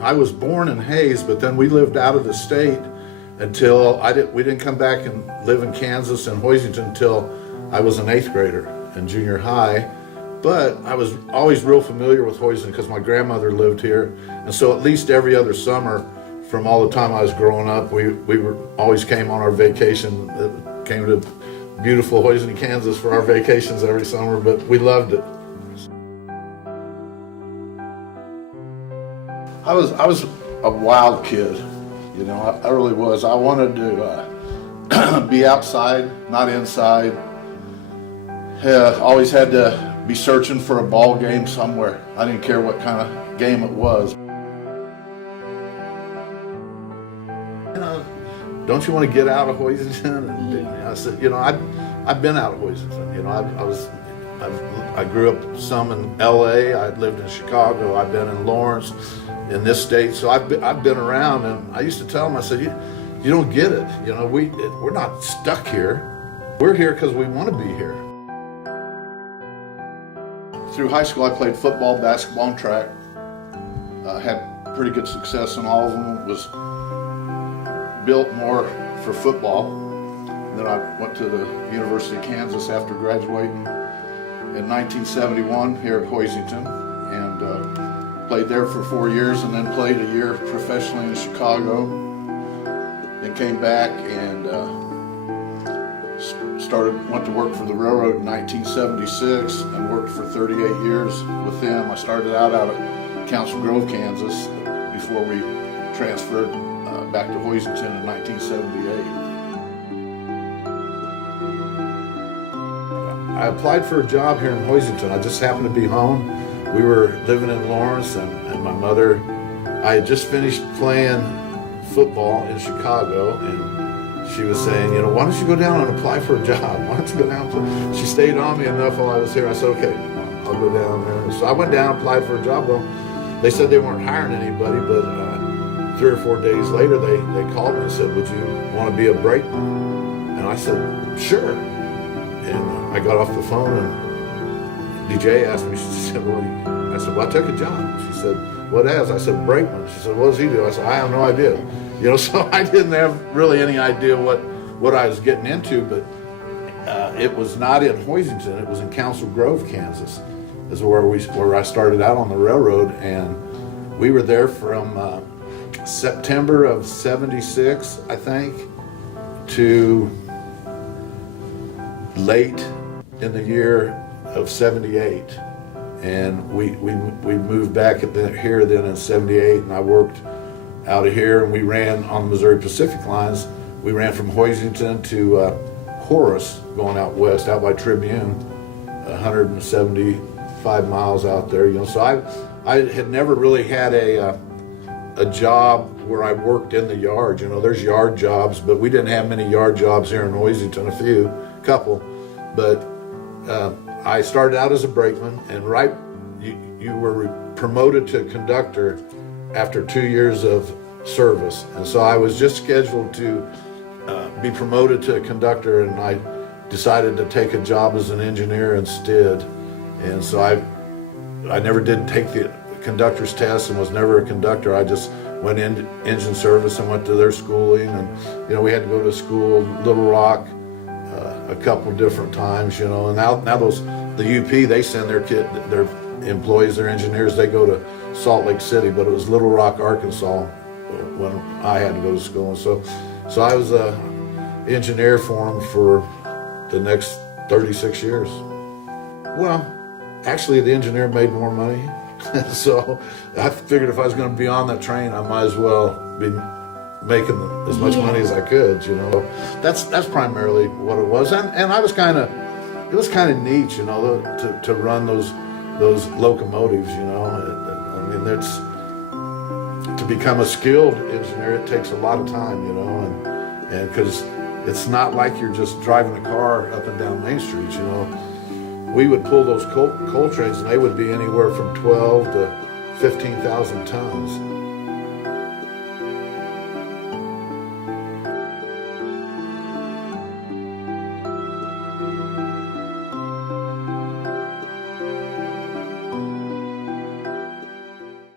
I was born in Hayes, but then we lived out of the state until we didn't come back and live in Kansas and Hoisington until I was an 8th grader in junior high. But I was always real familiar with Hoisington because my grandmother lived here. And so at least every other summer from all the time I was growing up, we were always came on our vacation, came to beautiful Hoisington, Kansas for our vacations every summer, but we loved it. I was a wild kid, you know, I really was. I wanted to be outside, not inside. Always had to be searching for a ball game somewhere. I didn't care what kind of game it was. You know, don't you want to get out of Hoisington? And I said, you know, I've been out of Hoisington. You know, I grew up some in L.A. I lived in Chicago. I've been in Lawrence, in this state. So I've been around, and I used to tell them, I said, you don't get it. You know, we're not stuck here. We're here because we want to be here. Through high school, I played football, basketball, and track. Had pretty good success in all of them. Was built more for football. Then I went to the University of Kansas after graduating in 1971 here at Hoisington, and played there for 4 years, and then played a year professionally in Chicago. Then came back and went to work for the railroad in 1976 and worked for 38 years with them. I started out at Council Grove, Kansas, before we transferred back to Hoisington in 1978. I applied for a job here in Hoisington. I just happened to be home. We were living in Lawrence, and my mother, I had just finished playing football in Chicago, and she was saying, you know, why don't you go down and apply for a job? Why don't you go down and apply? She stayed on me enough while I was here. I said, okay, I'll go down there. So I went down, applied for a job. Well, they said they weren't hiring anybody, but 3 or 4 days later, they called me and said, would you want to be a brakeman? And I said, sure. And I got off the phone, and DJ asked me, she said, I said, well, I took a job. She said, what as? I said, brakeman. She said, what does he do? I said, I have no idea. You know, so I didn't have really any idea what I was getting into, but it was not in Hoisington. It was in Council Grove, Kansas, is where I started out on the railroad, and we were there from September of '76, I think, to late in the year of '78, and we moved back here then in '78, and I worked out of here, and we ran on the Missouri Pacific lines. We ran from Hoisington to Horace, going out west, out by Tribune, 175 miles out there. You know, so I had never really had a job where I worked in the yard. You know, there's yard jobs, but we didn't have many yard jobs here in Hoisington. A couple, but I started out as a brakeman, and you were promoted to conductor after 2 years of service, and so I was just scheduled to be promoted to a conductor, and I decided to take a job as an engineer instead. And so I never did take the conductor's test and was never a conductor. I just went in engine service and went to their schooling, and you know, we had to go to school, Little Rock, a couple different times, you know. And now the UP, they send their employees, their engineers, they go to Salt Lake City, but it was Little Rock, Arkansas when I had to go to school. And so I was a engineer for them for the next 36 years. Well, actually the engineer made more money. So I figured if I was going to be on that train, I might as well be making as much money as I could, you know. That's primarily what it was. And it was kind of neat, you know, to run those locomotives, you know. I mean, to become a skilled engineer, it takes a lot of time, you know, and because it's not like you're just driving a car up and down Main Street, you know. We would pull those coal trains, and they would be anywhere from 12 to 15,000 tons.